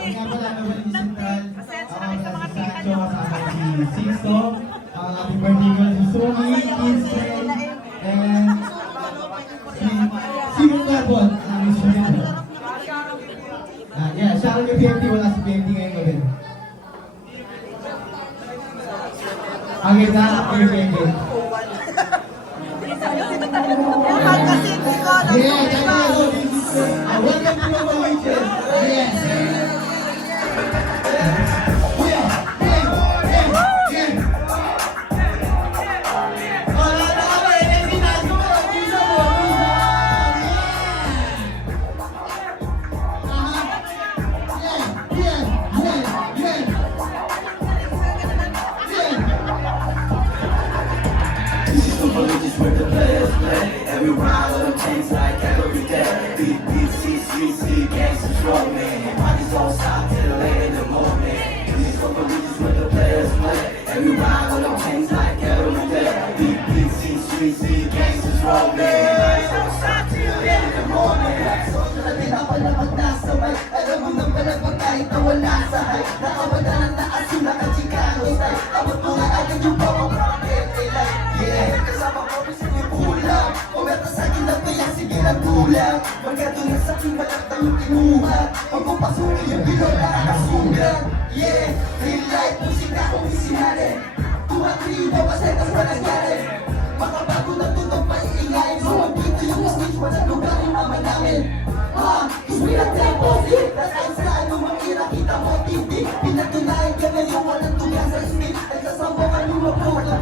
Kung nga pala naman yung Central, si Sancho, kasama si Sisto, happy birthday ko si Sumi, Kinsey, and si Simon Carbon, aming student. Yeah, shoutout kay PMT, wala si PMT ngayon gabi. Okay, nanak kayo PMT. Yeah, thank you. Welcome to the Malaysian. Yes. Every round of them change like every day. BBC, CC, gangsters rolling. Parties don't stop till late in the morning. These local beaches where the players play. Every round of them change like every day. BBC, CC, gangsters rolling. Parties don't stop till late in the morning. So natin ako na magdasabay. Alam mo nang palabag kahit na wala sa high. Nakawala ng taas yung nakachikano style. Abot mo nga agad yung power rocket. Yeah, kasama ko rin sa iyo kulang. Umeta sa akin na kaya sige na kulang. Magkatuloy sa aking malaktan yung kinuha. Pagpapasukin yung bilog na nakasugat. Yeah, real life musika kong isinari. 2 at 3 na pasetas na nangyari. Makabago na tunog pa iingay. So magdito yung stage walang lugar yung naman namin. Cause we are temples, that's our style. Nung makira kita mo tindi. Pinatunayan ka ngayon walang tuya sa speed. Nagsasambungan yung mapuro ng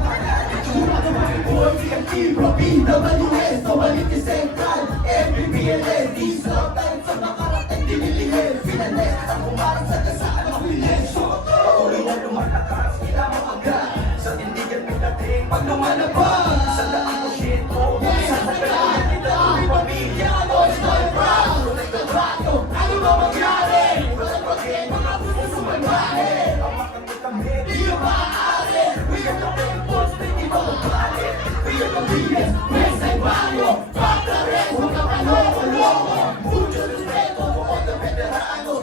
WS, Nomaliti Central, every PLS, these love times sa makarating dinilihin. Finanes, ang kumarang sa kasaan ng bilensyo. Pauwi na lumalakas, kailangan agad. Sa tindigan may dating pag lumalabas. Sa daan ko shit ko, sa kailangan kita tuloy pamilya. Boys, boy, proud, tunay ka trato. Ano ba mangyari? Walang pagkain, mga puso sumalbahe. Ang makamit-kami, di yung maaari. We are the temples, hindi mo magbalik. We are the biggest, best and value. Pagkares, huwag ka paloko-loko. Mucho respeto for all the veterano.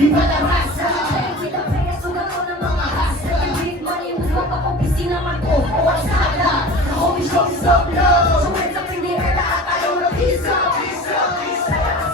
Viva la raza! Kita pwede sugat ko ng mga hasa. Big money, mo pa opisina man ko. O sala, na homie show stop love. So when sa pindi air lahat ayaw na visa.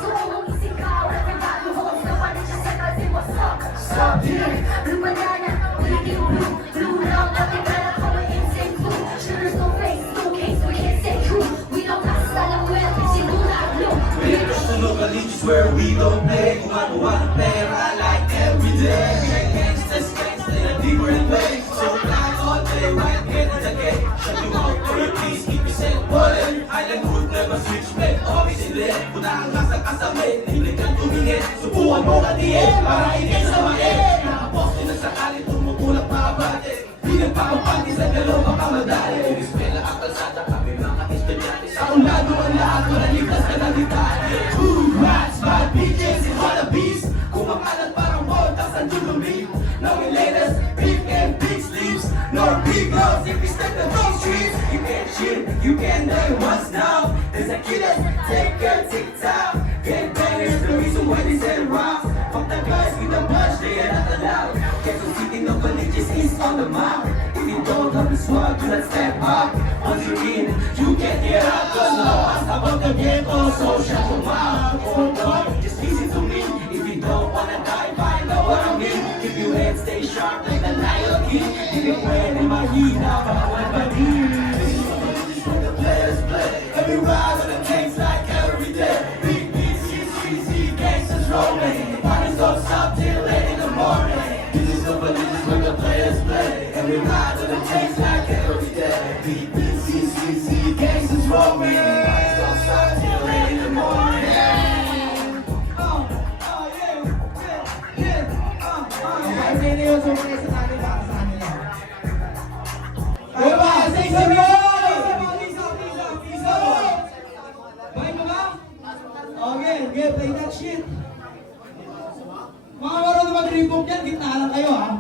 So kung isikaw, nagkagalo ho. Sa palit siya sa kasi what's up? Stop here! Blue banana, bleeding blue. Blue lang, natin kala ko may insane blue. Sure no face, no case, we can't say true. We don't pass la well, si Luna Blue. We're just the local leeches where we don't play. Gumagawa ng pera like every day. We are gangsters, gangsters in a different way. So fly all day, right, get in the game. Shut you out for your peace, keep your set wallet. Island route, never switch play. Always in there, punahang nasa kasabay. Hindi kang tumingin, subukan mo ka diin. Para ikay sa main. Nakaposte na sakali, tumutulak mga bate. Di nagpapapati sa galaw, baka madali. Iniskwela ang kalsada, kami mga estudyante. Sa ulado ang lahat, walang ligtas ka na ditali. Rats, bad bitches, and wannabes. Kumakalat parang voltas ang julumi. No millennials, big and big sleeves. Nor big girls if you step the wrong streets. You can't shit, you can't learn what's now. There's a killers, take your TikTok. Gang bangers, the reason why they sell rocks. Fuck the guys with the punch, they are not allowed. Quezon City, no religious is on the map. If you don't have the swag, do not step up. Once you're in, you can't get out. Cause now ask about the ghetto, so shut your mouth. Oh boy, just listen to me. If you don't wanna die, find out what I mean. Keep your head, stay sharp like the Lion King. If you're playing in my heat, now bawal ba din? This is where the players play. Every ride on the tanks like every day. Big BC, gangsters rolling. Parties don't stop till late in the morning. This is where the players play. Every ride on the tanks like every day. Big BC, gangsters rolling. Parties don't stop till late in the morning. Seryoso mo sa natin para sa kanila. Diba? Say seryoso! Pisa! Bahay mo ba? Okay, play that shit. mag-rebook yan, gitna lang kayo ha.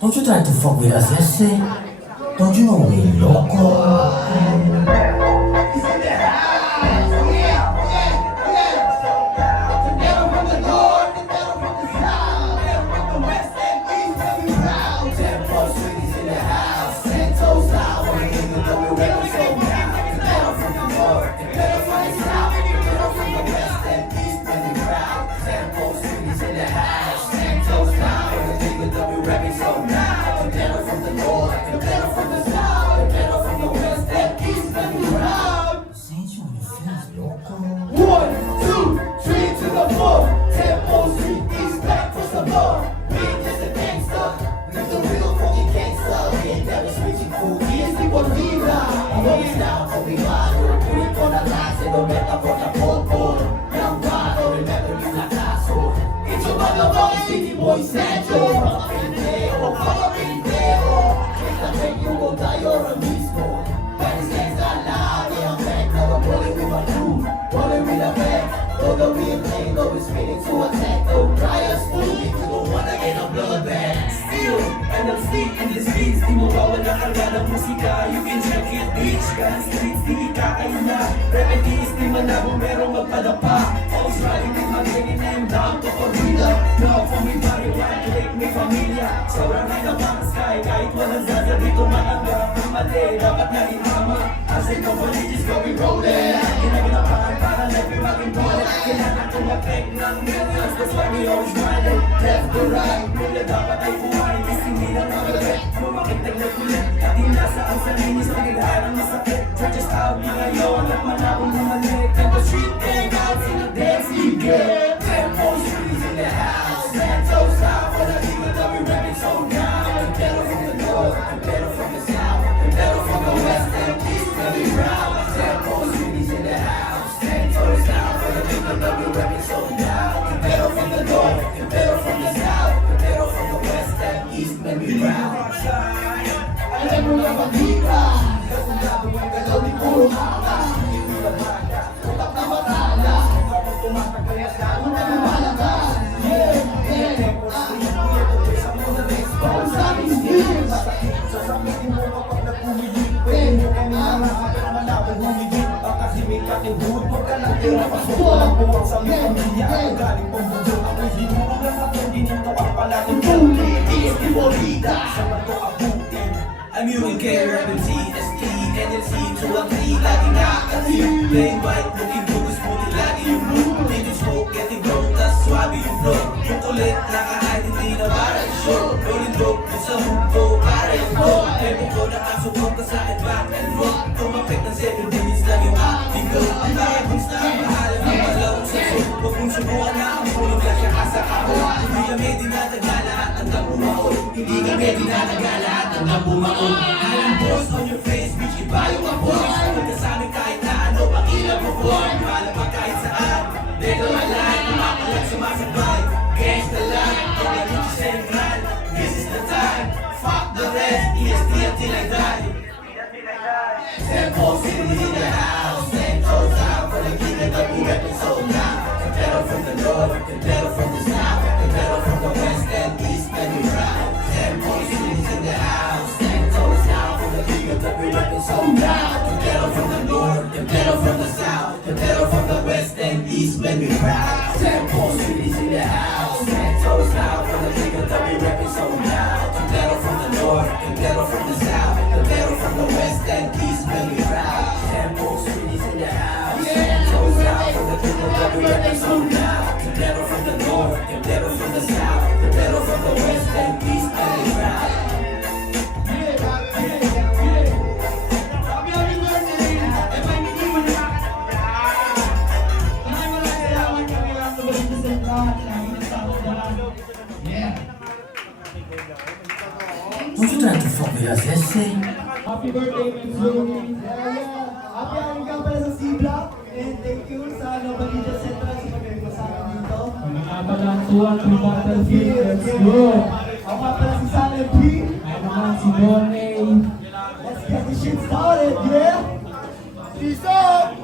Don't you try to fuck with us, yes, eh? Don't you know we loco? Saints, you on your feet, loco? 1, 2, 3 to the 4. Tempo Street East back for some more. We ain't just a gangster, live the real funky gangster. We ain't never switching cool, we is the Bolivia. Always down for we model, put it on the last and don't let up on the pole. Young Rado, remember you not castle. It's your mother boy, City Boy Sancho. From a Rintero, it's the thing you will die or a mismo. That is gangsta live, yeah, I'm back, now I'm rolling with my crew. Rolling with a bag, though the real thing, though it's spinning to attack. Though try us fool, if you don't wanna get a bloodbath. Still, NLC in the streets. Di mo bawal na karga ng musika. You can check it, bitch. Kahit streets, di ikakayo na. Repetitis, di man na bumerong magpadapa. Always riding with my baby name down to Corrida. Now for me, pari, one click, may pamilya. Sobrang rin ang mga sky. Kahit walang zaza, dito matanggap. Ang mali, dapat na itama. As a company, just go be rolling. Ginaginapahan para life ay maging bullet. Kailangan tumapek ng millions. That's why we always grinding. Left to right, mula dapat ay buhay. Kasi hindi lang magalit. Bumakit naglagulit. At nasa ang salinis. Nagharang masakit. Just out di ngayon. At manakong bumalik. Tempo Street, hang out in the dance league. Tempo Street is in the house. Santos style for the people that we rapping so now. The better from the north, the better from the south, the better from the west and east and we round. Tempo Street is in the house. Santos style for the people that we rapping so now. The better from the north, the better from the south, the better from the west and east and we round. Alam mo na magika, kasi natin ang galaw ni puro mata. Hindi mo na mata, utak na matala. Kapag tumatakal na sa ano na lumalaga. Yeah, Kung sa aming skills, Sasabihin mo kapag nagpumigit. Pwede mo kami nakakapit malapit humigit. Baka si may katibud. Huwag ka lang tira pasok. Walang buwang sa may pamilya. Ang galing pambudo. Ako'y hinurong lang ako. Dinito ang palating Tuli, is the Bolida. sa bato abutin. I'm UNK, rapping TST, NLC, 2 ang 3, lagi nakakatid. Playing white, looking good, smoothie, lagi yung blue. Dito smoke, getting grown, tas swabe yung flow. Yung kulit, nakahide, hindi na para show. Rolling dope, dun sa hook ko, para yung flow. Tempo ko, nakasukot ka sa akin, back and forth. Tumapit ng 7 minutes lang yung acting ko. Ang kaya kong star, mahalan ng malawang sa show. Huwag mong subukan na ang pulong lang siya kasa ako. Hindi kami dinadagala at hanggang bumaon. Hindi kami dinadagala at hanggang bumaon. Alam boss on your face, bitch, iba yung approach. Huwag ka sa amin kahit na ano, pakilang mo po. Pala pa kahit saan. Dito malag, kumakalat sumasabay. Gangsta lang, pagdating sa sentral. This is the time, fuck the rest. EST until I die. Tempo City in the house. Santos out for the kingdom that we rapping so now. The better from the north, the better from the south, the better from the west and east and we round. Tempo City is in the house. Santos out for the kingdom that we rapping so now. The better from the north, the better from the south, the better from the west and east when we round. Tempo City is in the house. Santos out for the kingdom that we rapping so now. The better from the north, the better from the south, the better from the west and east when we round. Tempo Street is in the house. Santos out for the kingdom that we rapping so now. The better from the north, the better from the south, the better from the west and east when we round. Don't you try to fuck with us, yes, eh? Happy birthday, Miss Louie. Happy ang ka pala sa C-Block and thank you sa Novalita Central sa pagkakas sa akin dito. Mga balansuan sa Battlefield, let's go! Ako nga pala si Salem P. Ako naman si Donay. Let's get this shit started, yeah? Peace out!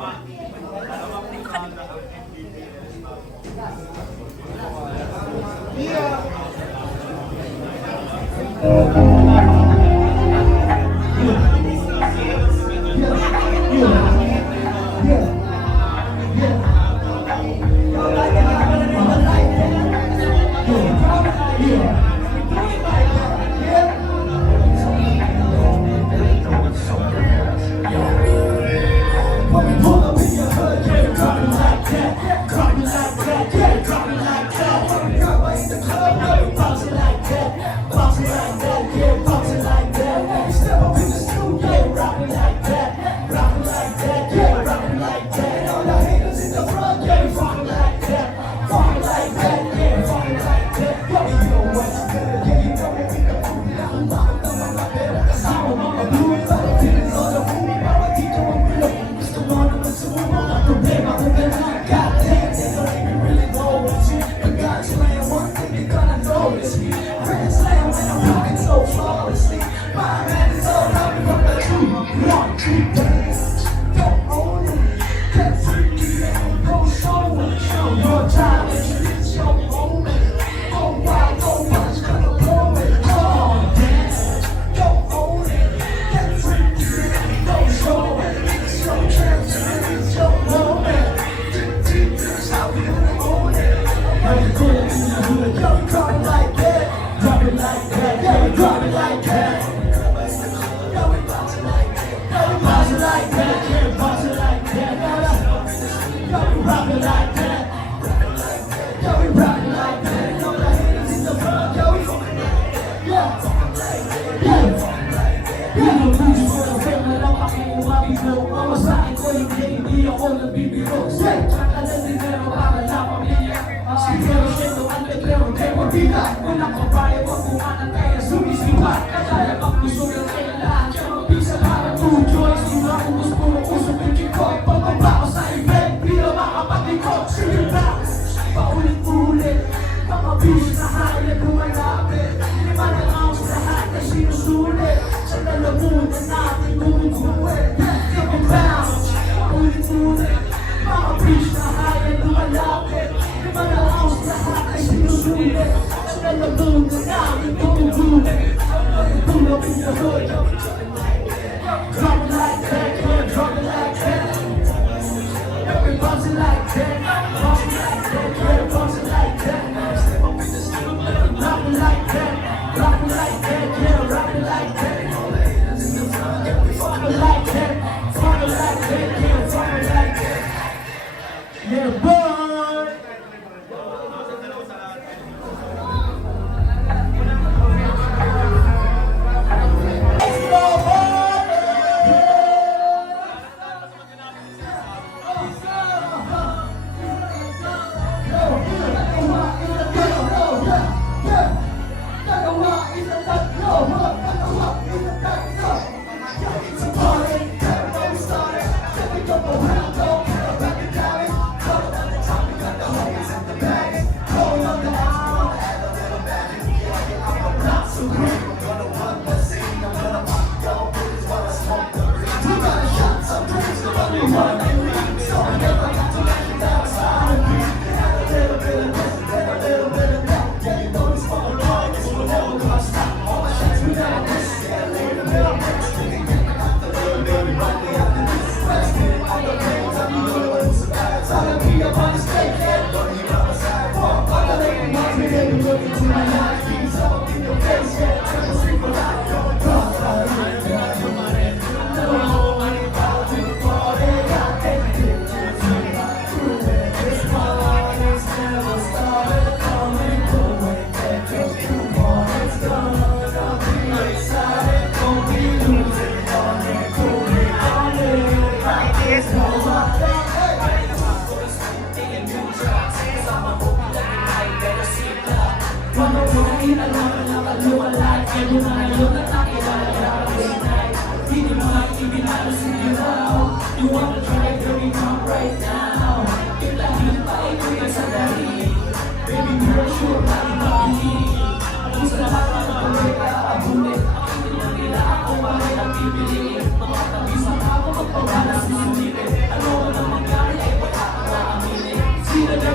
Sino na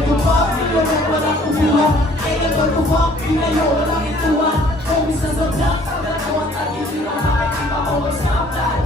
yung walang kumuha. Ay nagpatuwa, pinayo, walang ituwa. Kung isa sa black, sa dalawang tagi, sila nakikita ko sa black.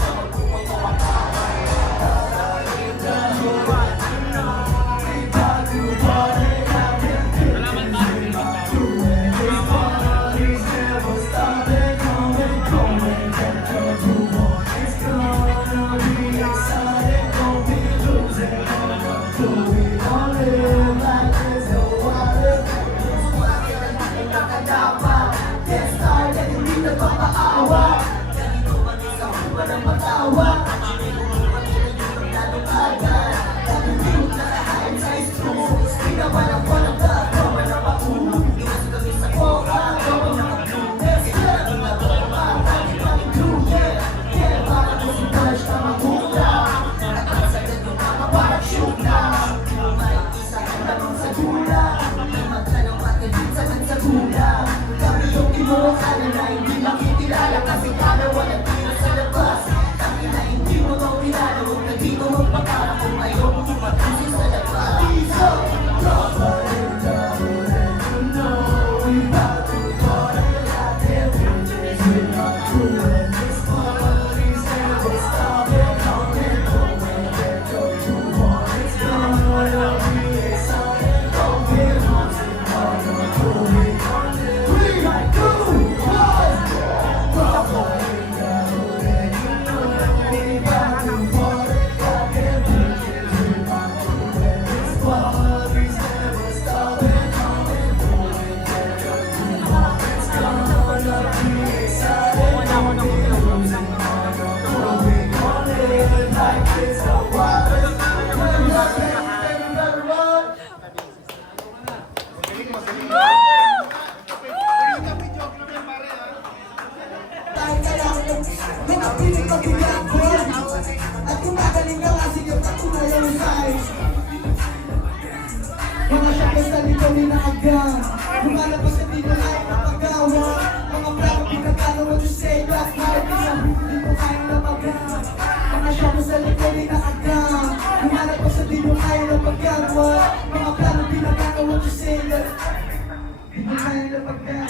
Mga syakos na dito ni naagang lumalabas na dito ay napagawa. Mga plano pinagkano what you say, black heart isang hindi ko kaya napagang. Mga syakos na dito ni naagang lumalabas na dito ay napagawa. Mga plano pinagkano what you say, hindi ko kaya napagang.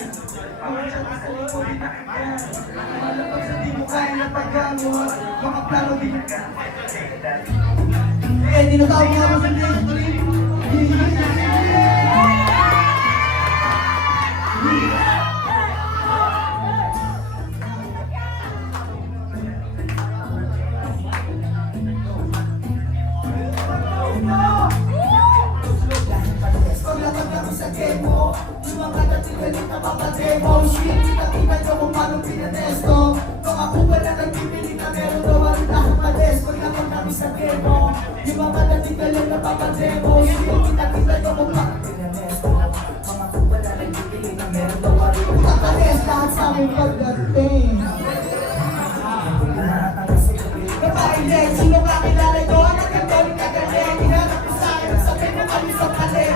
Mga syakos na dito ni naagang lumalabas na dito ay napagawa. Mga plano pinagkano. Eh, tinatawag nga mo sa dito. Paglapag kami sa demo, yung mga dating galit na papademo. Shit, kita-kita nyo kung paano pinanesto. Kung ako wala nagpipili na meron daw ang lahat males. Paglapag kami sa demo, yung mga dating galit na papademo. Shit, kita-kita nyo kung paano pinanesto. Mga ako wala nagpipili na meron daw ang lahat males. Lahat sa amin pagdating. Kapag-ileg, sino ka kilala ko? Ang nagkakaroon kagaling. Hinanap ko sa akin, sabi na kami sa kalim.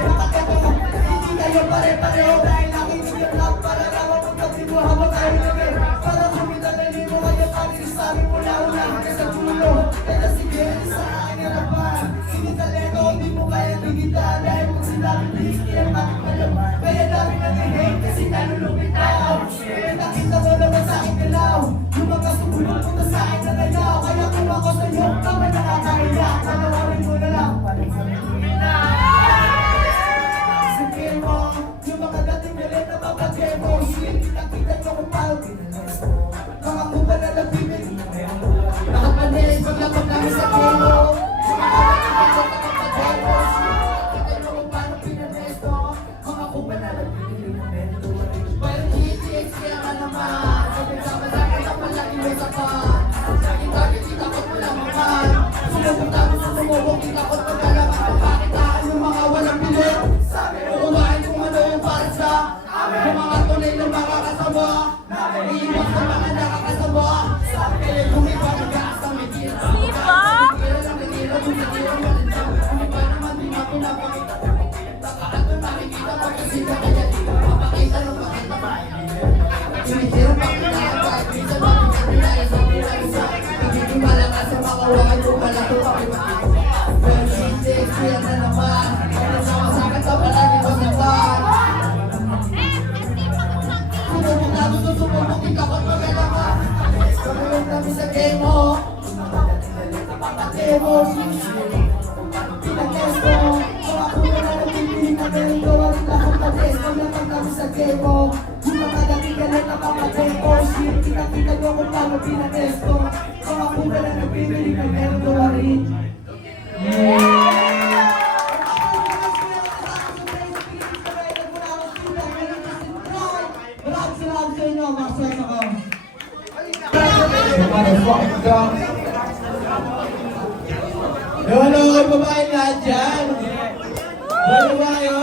Hindi kayo pare-pareho dahil nakinig yung love para raw ang pagkatibo habang tayo nagay. Para kumitalali mo kaya pag-isabi mo na unahan ka sa dulo. Kaya sige, sa aking harapan. Sige talento, hindi mo kaya tigitan. Dahil kung sinabi please, kaya makipalaw. Kaya dami nag-hate kasi nalulumitaw. Kaya nakita mo naman sa aking galaw. Yung mga sumulong punta sa akin na layaw. Kaya kung ako sa'yo, kamay nakakahiya. Panawarin mo na lang. Sige mo, yung mga dating Ngayon gawa rin akong pates. Kulang kami sa demo. Di ba kadaki ka lang napapatay ko. Shit, kita-kita nyo kung paano pinatesto. Mga puga na nagbibili ng meron gawa rin. Maraming salamat sa inyo, mga swes ako. Motherfucking dog. Hello, babae lahat dyan. Hello, kayo.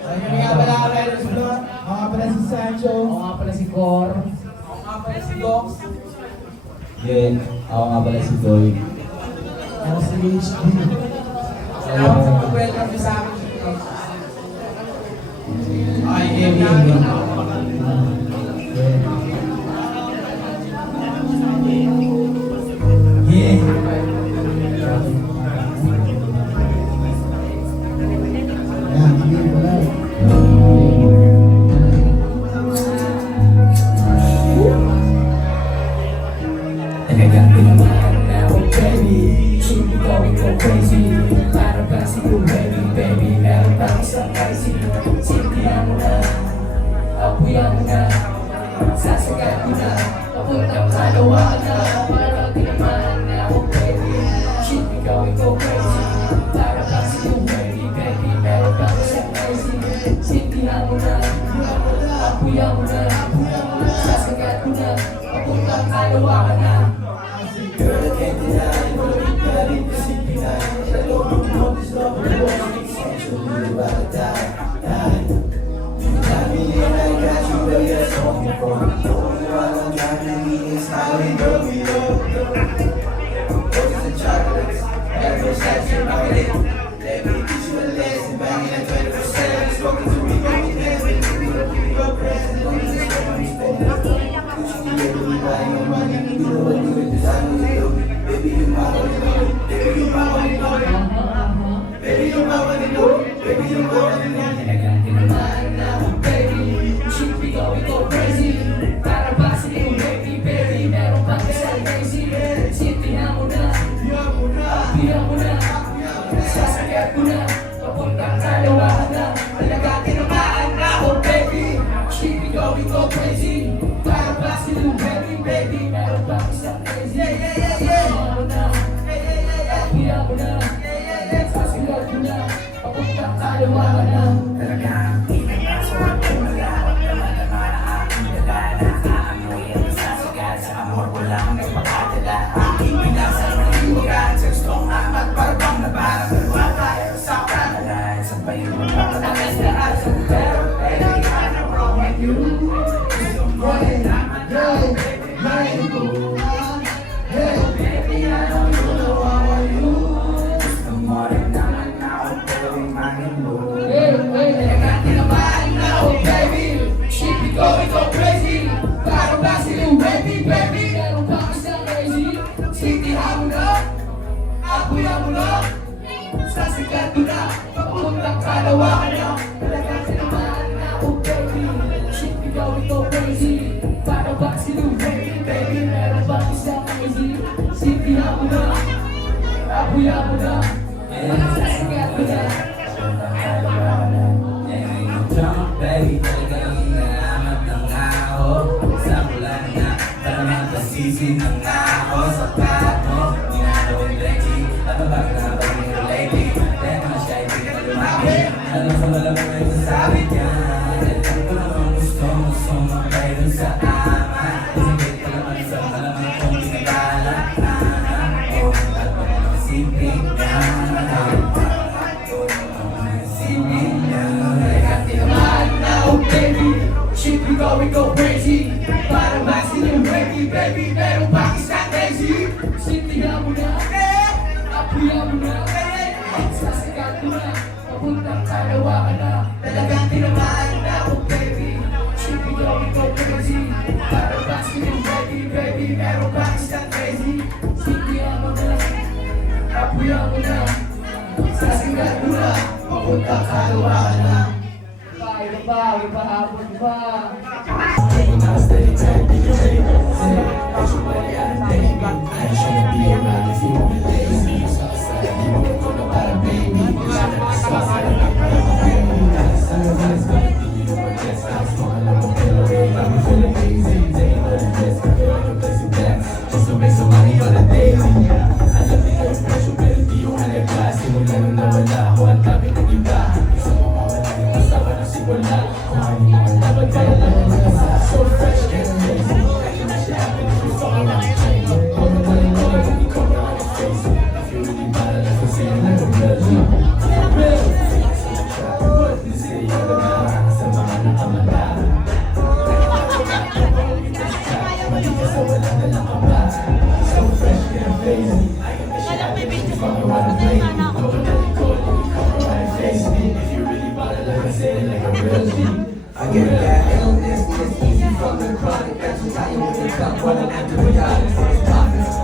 Ano nga pala ako kayo sa vlog? Ako nga pala si Sancho. Ako nga pala si Cor. Ako nga pala si Gox. Yeah, ako nga pala si Doy. Ako si HD. Salamat sa pag-welcome niyo sa akin. Ay, game. Nagagamit naman now, baby. Should be going go crazy. Para ba si you, baby? Meron ba isang crazy? Sintihan mo na, apuyan mo na, sasagat mo na, papuntang kalawa na. Parang di naman now, baby. Should be going go crazy. Para ba si you, baby? Meron ba isang crazy? Sintihan mo na, apuyan mo na, sasagat mo na, papuntang kalawa ka na. Girl, I can't deny, no, you got it, this is behind. I don't know this love, but I want to essential, you about to die. You got me and I got you, but you're so important. The only one I'm trying to be is how we go, we go. Roses and chocolates, every shot you rock it. Let me teach you a lesson, back in the 24/7, spoken to me, go to heaven, we go present, on this one we spend. Gucci, we buy your money, we know what you do, design what you do. Baby, you my one and only, baby, you my one and only. Baby, you my one and only, baby, you my one and only. Nagagamit naman now, baby. Should be going go crazy. Para ba si you, baby? Meron bang isang crazy? Sintihan mo na, apihan mo na, sasagat mo na, papuntang kalawa ka na. Nagagamit naman now, baby. Should be going go crazy. Para ba si you, baby? Meron bang isang crazy? Sintihan mo na, apihan mo na, sasagat mo na, papuntang kalawa ka na. Sasagat mo na, papuntang kalawa ka na. Talagang sinamaan na ako, baby. Shit, ikaw ito crazy. Para ba sino, baby? Meron ba isang crazy? Sintihan mo na, apuyan mo na, sasagat mo na, papuntang kalawa ka na. Baby, talagang hinahanap ng ako. Sa bulan na, para magpasisi ng ako. Sa path mo, ginagawin ready. Napabag na lately, then mga shy, di ka lumaki. Alam sa malamang ay masasabi niya. Alam ko naman gusto mo sumakay dun sa ama. Isipin ka naman sa malamang kong pinagala. Oh, at mga sipin niya. Sipin niya. Nagati naman na, oh baby. Shit, we go crazy. Para ba sino, baby? Meron ba isang crazy? Sintihan mo na, apuyan mo na, sasagat mo na, papuntang kalawa ka na. Talagang tinamaan na, oh baby. Shit, we go crazy. Para ba sino, baby? Meron ba isang crazy? Sintihan mo na, apuyan mo na, sasagat mo na, papuntang kalawa ka na. Iba, hapon pa. Baby, namin ng iba. Gusto mo mawala yung kasama ng simula. Kumain mo ang laban kaya lang ang nasa. So fresh and lazy. Kaya na siya happy if you fall around crazy. Kung naman yung mga hindi ko na ang face. If you really bad, let's go see you like a real G. Real. What this city of the man. Sa mga nakamala. Hindi ka sa wala na lang ang ba. So fresh and lazy. Kaya na siya happy if you fall around crazy. If you really bad, let's go see you like a real G. I get that illness, it's easy from the chronic. That's why you want to stop running after the guys.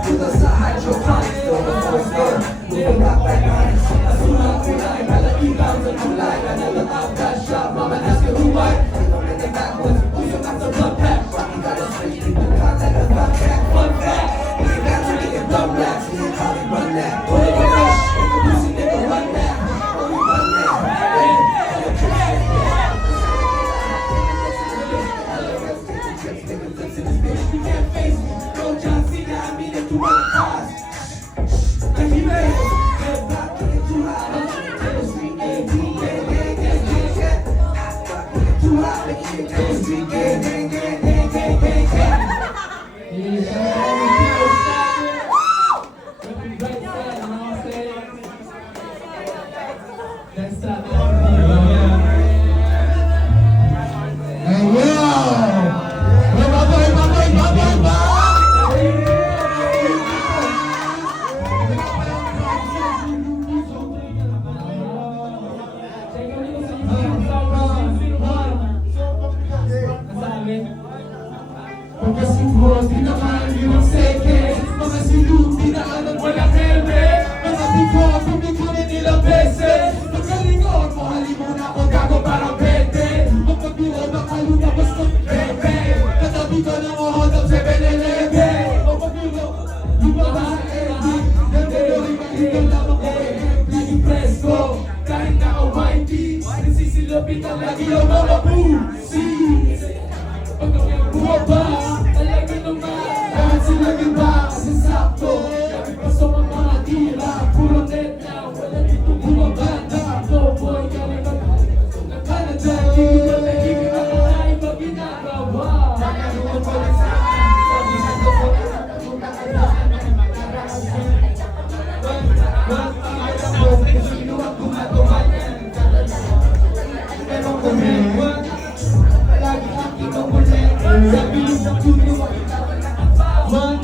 With us, I hydroponics, don't know what's good. Moving rock like honest. Asuna kulay, malaki lang sa kulay. I never thought that shot, mama ask you who I. I'm in the backwards, who's your master blood pack? Rocky got a straight street to the contact of the back. Fun fact, we ain't naturally in dumb raps. We ain't how we run that. Pull it with us, Lucy nigga run that. Oh, we run that. You can't face me. No John Cena, I mean it to run cars. Like he made it. Head back, get too high. I'm trying to tell the street gang, gang. Too high, make it tell the street gang. Pagkasing boss, di na kaya ng seconds. Mga silog, di na alam walang helmet. Mga biko, pumikunin nilang beses. Pagkalingon, mahalin mo na ako gago parang pete. Magpabiro, baka lumabas ng pepe. Katabi ko ng ohod ang 7-Eleven. Magpabiro, lumabas ang ending. Nandaloy, makikita lamang ko yung presko. Kahit naka-whitey, nagsisilapin ang lagi ang mga pussy. Pag kami ang buwaba, talaga naman lahat sila iba kasi sakto. Kami pasok ang mga tira, puro net na wala dito bumabanda. No boy, kami ng Canada, hindi ko nagiging ako na iba ginagawa. Nakaluan ko lang sa akin, sabi sa ko nakapunta ka na Wag pangalan mo, kung sino ang gumagawa yan. Pero kung wag, palagi ang ikakulit. Sabi yung sa tuloy, one.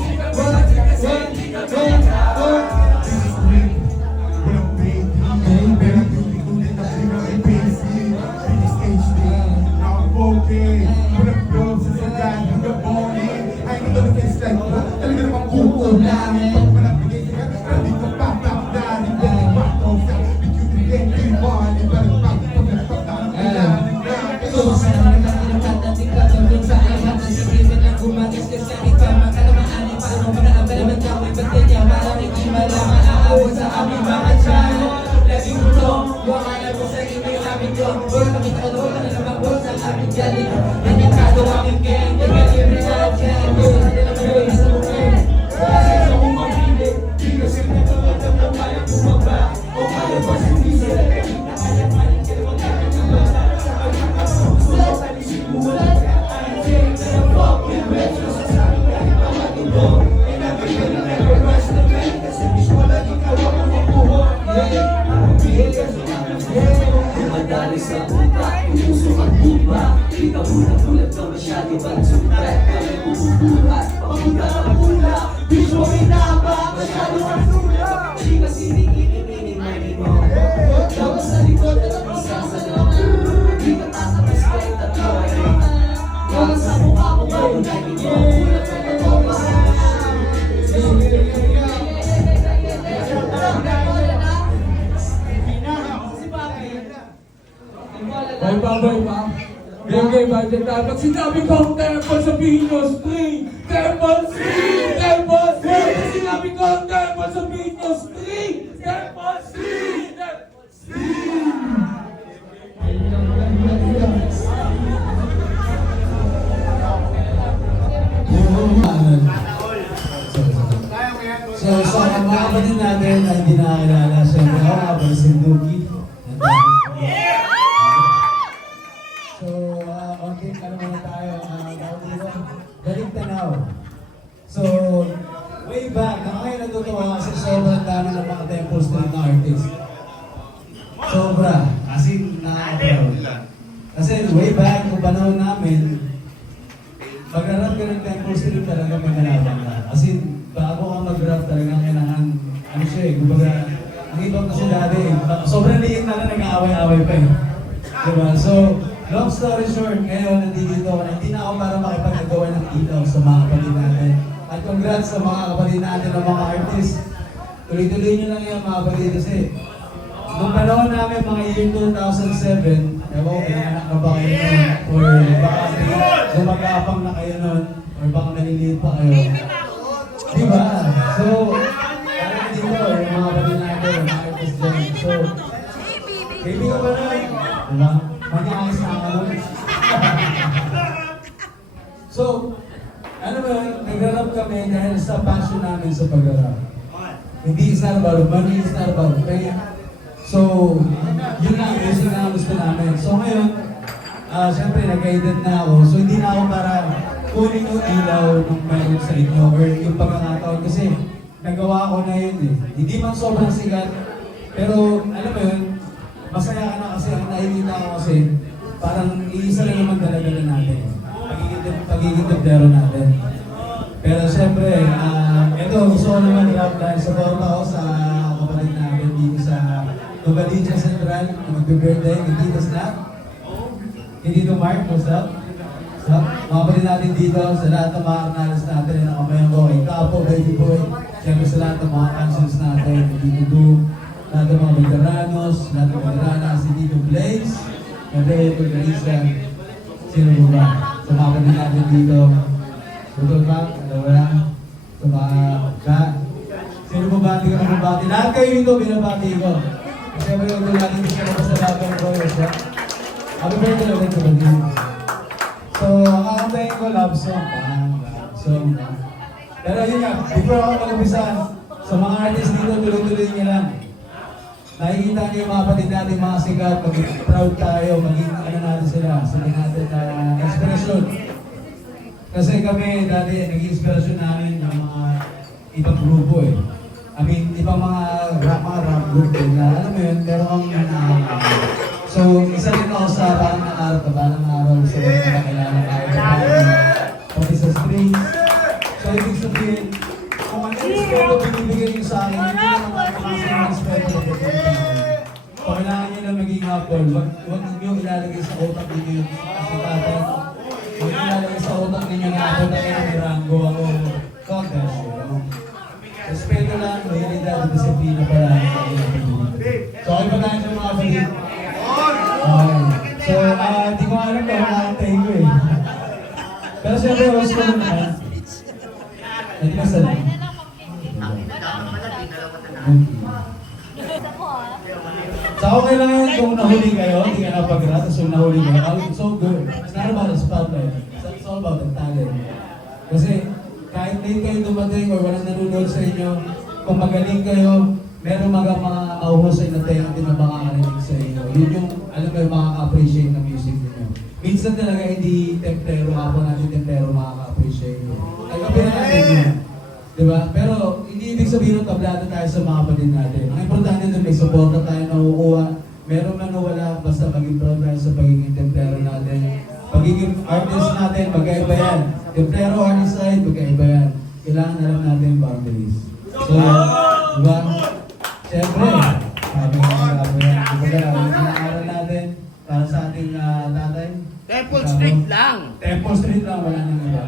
Madali sa puta, puso ang pupa. Di ka bulat-bulat na masyado ba't sumpret? Kami bububuhat, papunta sa pula. Di mo hinaba, masyado ang sula. Di ka siniginin mo. Tapos sa likod na isa sa loob. Di ka takas-respect at lori. Kaya sa mukha ko ba yung naging mo? Bulat sa katoba. Bay pa. Game, budget tayo. Pag sinabi kong temple, sabihin nyo spring. Temple spring! Temple spring! Pag sinabi kong temple, sabihin nyo spring! Temple spring! Temple spring! So, sa mga kapatid natin na hindi nakakilala, siyempre ako, Abel Sinduki. As in, nakaka-proud. Kasi way back, kung panahon namin, mag-rap ka ng Temple Street talaga may nalaman ka. As in, bago ka mag-rap talaga kailangan, ano siya eh, kumbaga, ang ibang kasi dati, sobrang liit na nag-aaway-aaway pa eh. Diba? So, long story short, ngayon nandito ako, hindi na ako para makipag-agawa ng ilaw sa mga kapatid natin. At congrats sa mga kapatid natin ng mga artists. Tuloy-tuloy nyo lang yan mga kapatid kasi nung panahon namin mga year 2007, ewan ko, pinanganak na ba kayo nun? Or baka gumagapang na kayo nun? Or baka maliliit pa kayo? Diba? So, parang dito, yung mga kapatid natin, mga artists dyan. So, baby ka ba nun? Diba? Mag-aayos na ako nun. So, ano ba, nag-rap kami dahil sa passion namin sa pag-rap. Hindi is not about money, is not about fame. So, yun lang, music na gusto namin. So ngayon, syempre nag-edit na ako. So hindi na ako para kunin yung ilaw ng meron sa inyo or yung pagkakataon kasi nagawa ko na yun eh. Hindi man sobrang sikat, pero alam mo yun, masaya ka na kasi ang nakikita ko kasi parang iisa lang naman dala-dala natin. Pagiging tindero natin. Pero syempre, ito gusto ko naman i-rap dahil sa torta ko sa kapatid natin dito sa Novalicia Central, mag-birthday, kay Tito Snap, kay Tito Mark, what's up? Mga kapatid natin dito, sa lahat ng mga arnalas natin, na kamayan ko, kay Capo, Baby Boy, syempre sa lahat ng mga cancels natin, kay Tito Doom, lahat ng mga veteranos, lahat ng veteranas, si Tito Blaze, kay Tito Clarissa, sino mo ba? Sa mga kapatid natin dito, Budol ba? Dalawa lang. Sa mga sino bumati ka ng bumati? Lahat kayo dito binabati ko. Siyempre yung lagi gusto ko sa bagong boys. Happy birthday ulit sa bagay. So, ang kakantayin ko, love song. Love song. Pero yun nga, before ako mag-umpisa, sa mga artist dito, tuloy-tuloy niya lang. Nakikita niyo yung mga kapatid natin, mga sikat, maging proud tayo, maging ano natin sila, sabihin natin na inspirasyon. Kasi kami dati, nag-inspirasyon namin ng mga ibang grupo eh. I mean, ibang mga rap group eh, na alam mo yun, pero kami yun na so, isa rin ako sa parang araw sa mga nakakilala tayo. Pati sa streets. So, ibig sabihin, kung ano yung respeto binibigay niyo sa akin, hindi naman makakasama yung respeto. Kung kailangan niyo na maging apple, huwag niyo ilalagay sa utak ninyo yung kasikatan. Huwag niyo ilalagay sa utak ninyo na ako na kayo ni Rango ako. Contest yun. Respeto lang, mahiligad, disiplina pala. So, okay pa tayo sa mga kapatid. So, hindi ko alam kung makakantay ko eh. Pero siyempre, host ko naman. Hindi ka sanay. So, okay lang yan kung nahuli kayo, hindi ka napag-rat, tapos yung nahuli kayo, so good. It's not about the spotlight. It's all about the talent. Kasi, kahit late kayo dumating or walang nanonood sa inyo, kung magaling kayo, meron mga mauhusay na tayo din na makakarinig sa inyo. Yun yung, alam mo yung makaka-appreciate ng music ninyo. Minsan talaga hindi templero, ako natin templero makaka-appreciate. Nagkabi na natin yun. Diba? Pero hindi ibig sabihin ng tablado tayo sa mga kapatid natin. Ang importante doon, may suporta tayo nakukuha. Meron man o wala, basta maging proud tayo sa pagiging templero natin. Pagiging artist natin, magkaiba yan. Templero artist side, magkaiba yan. Kailangan na lang natin yung boundaries. So, diba? Siyempre, sabi nga po yan. Diba yung pinakaral natin para sa ating tatay? Temple Street lang. Temple Street lang, wala nang iba.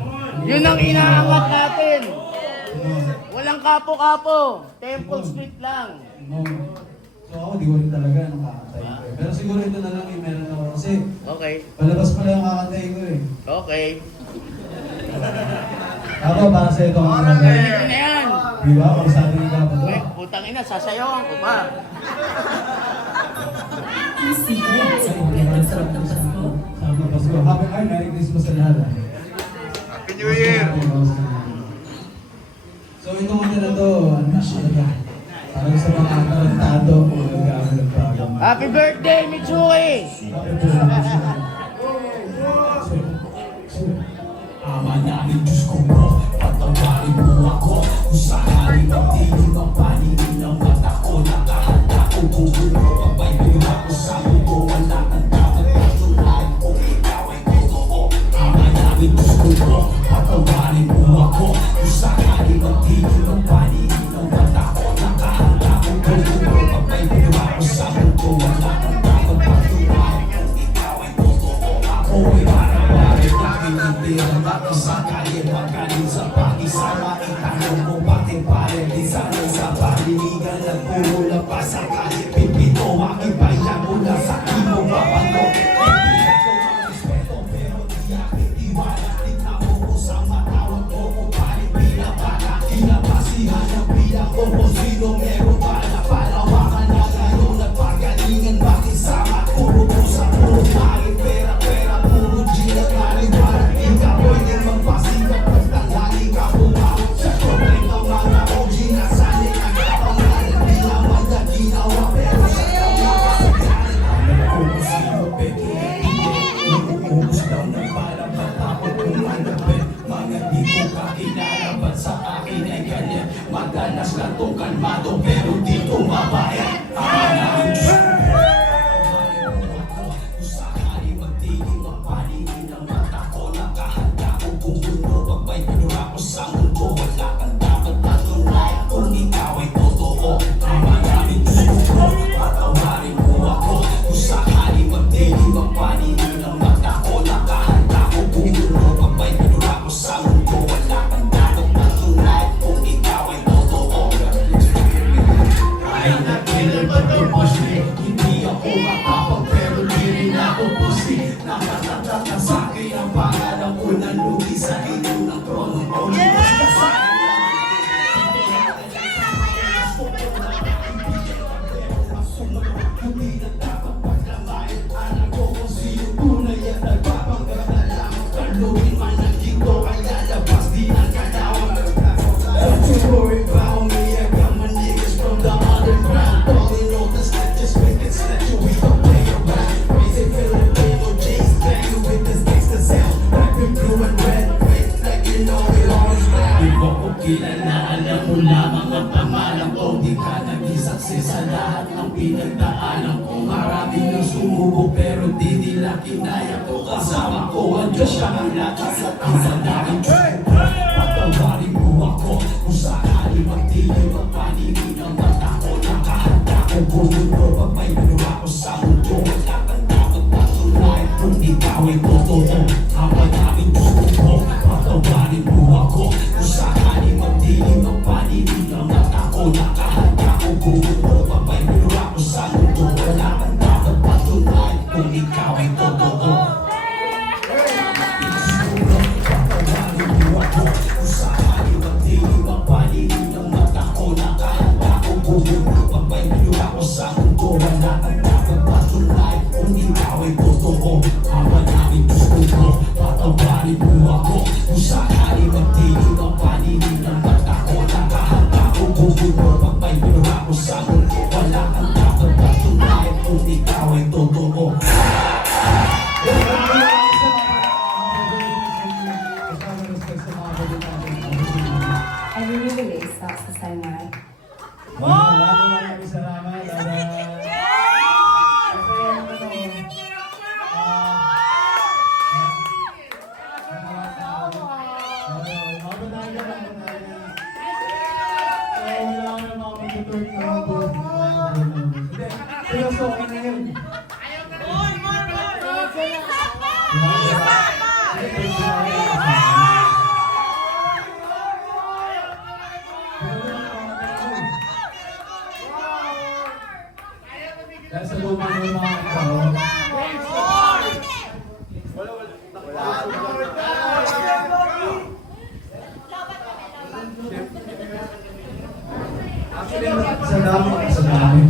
Yun ang inaangat natin. Walang kapo-kapo. Temple Street lang. No. So ako, di ko rin talaga nakakantay ko. Pero siguro ito na lang yung meron ako. Kasi Okay. palabas pala yung kakantay ko eh. Okay. Ako, para sa ito ang Pwede kakantay. ko na yan. Di ba? Para sa ating ikapat. Uy, putang ina, sasayawan ko pa. Sabi ko, Pasko. Merry Christmas sa lahat. Happy New Year! So itong ano na to, ano ba? Parang sa mga tarantado o nag-aaral ng bago. Happy birthday, Mitsuki! Ama namin Diyos ko bro, patawarin mo ako. Kung sakaling magdilim ang paningin ng mata ko, nakahanda ko bubulo. Pagbaybayin ako sa mundo, pambira makasakali magaling sa pakisama. Itanong mo bakit pare di sanay sa paliligan na puro lapas sa kali. Pipito makipaya mula sa imo papano. Ibigan ko ang respeto pero di aking iwala. Tingnan mo sa matawag mo kung palit pinabala. Kinabasihan ang bilang ko kung sino meron bala. Palawakan na ngayon nagpagalingan makisama. Puro pusa, puro pangit, pera, puro gila, kaliwala. Di ka pwedeng magpasikat pagtanghali ka bumawag sa problem ng mga OG na sanay nagkapangalan. Di naman na ginawa pero sa kanya alam ko kung sino peke inuubos daw ng balang matapot kung manapit. Mga di ko kakilala ba't sa akin ay ganyan. Madalas na tong kalmado pero di ko mabaya. Alam mo lamang ang pangalan ko. Di ka nag-isaksi sa lahat ng pinagdaanan ko. Marami nang sumubok pero di nila kinaya ko. Kasama ko ang Diyos siya ang lakas at ang sandaling patawarin mo ako kung sakali magdilim ang paningin ng mata ko. Nakahanda ko bumunod ko pag may ginawa ko sa mundo. Wala kang dapat patunay kung ikaw ay totoo. Habang namin gusto ko patawarin mo ako kung sakali magdilim ang paningin ng mata ko. Nakahanda ko bumunod ko pag may ginawa ko sa mundo. Wala kang dapat patunay kung ikaw ay totoo. Every release starts the same way. Maraming salamat. Dahil sa luma ng mga tao,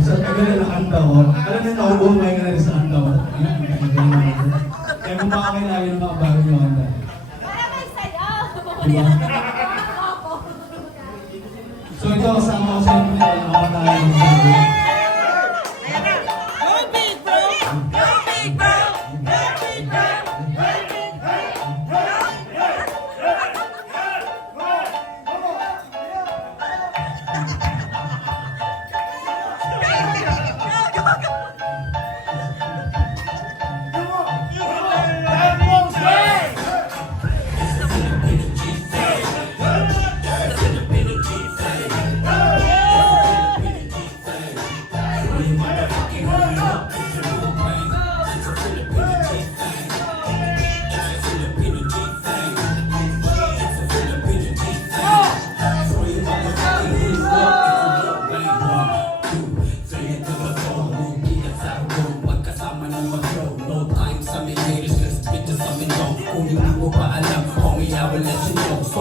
sa tagal ng ang taon, alam niyo na umuumay ka na rin sa ang taon. Kaya kung makakilala ng mga bago yung handa. Diba? So ito kasama ko sa inyo na nakakatahan ng sabi.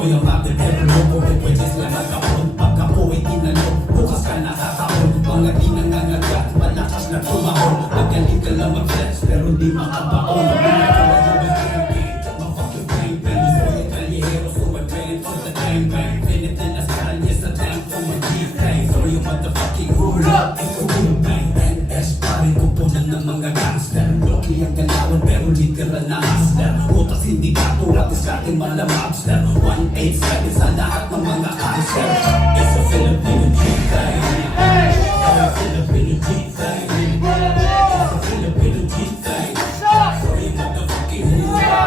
ako'y ang mapipero ko ay pwede sila magkapon. Pag ako'y tinanong, bukas ka nakakaon. Mga di nangangagat, malakas na tumahon. Magaling ka lang mag-flex, pero di makabaon. Ma-fucking bang bang, gusto yung kalyero, so I'm ready for the bang bang. Pinitin na sa yes, a damn for my G-Bang. So yung motherfucking hula, ito yung bang bang. S pa rin kupunan ng mga gangster. Loki ang galawan, pero literal na hustler. Utas hindi katulad sa ating mga mobster. 187 sa lahat ng mga cancer. It's a Filipino G-Bang. It's a Filipino G-Bang. It's a Filipino G-Bang. So yung motherfucking hula.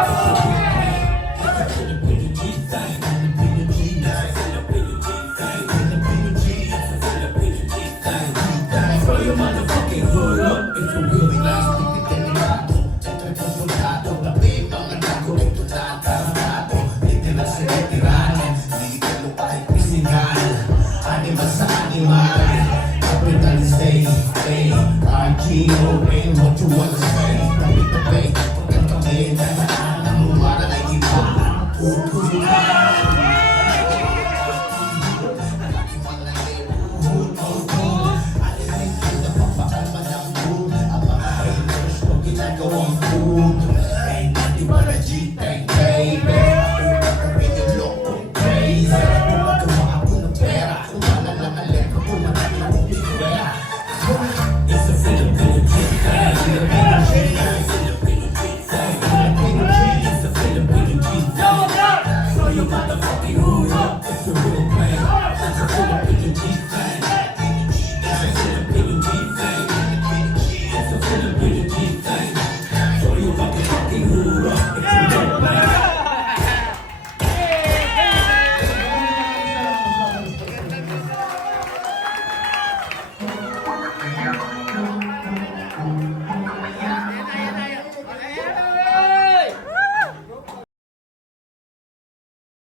It's a Filipino G-Bang. Filipino G-Bang. Filipino G-Bang. Filipino G. It's a Filipino G-Bang. So yung motherfucking hula. It's a real nice pagkikinilato. Ito'y pagpulado. Tabi mga nago. Ito tatarado. Literal sa litiranin. Hindi ka mo kahit pisingan. Animal sa animal. Capital stay. Stay. R-G-O-A. What you wanna say? Tabi-tabi. Pagkatabi. Nanaan ang lumara ay iba. Ginagawang food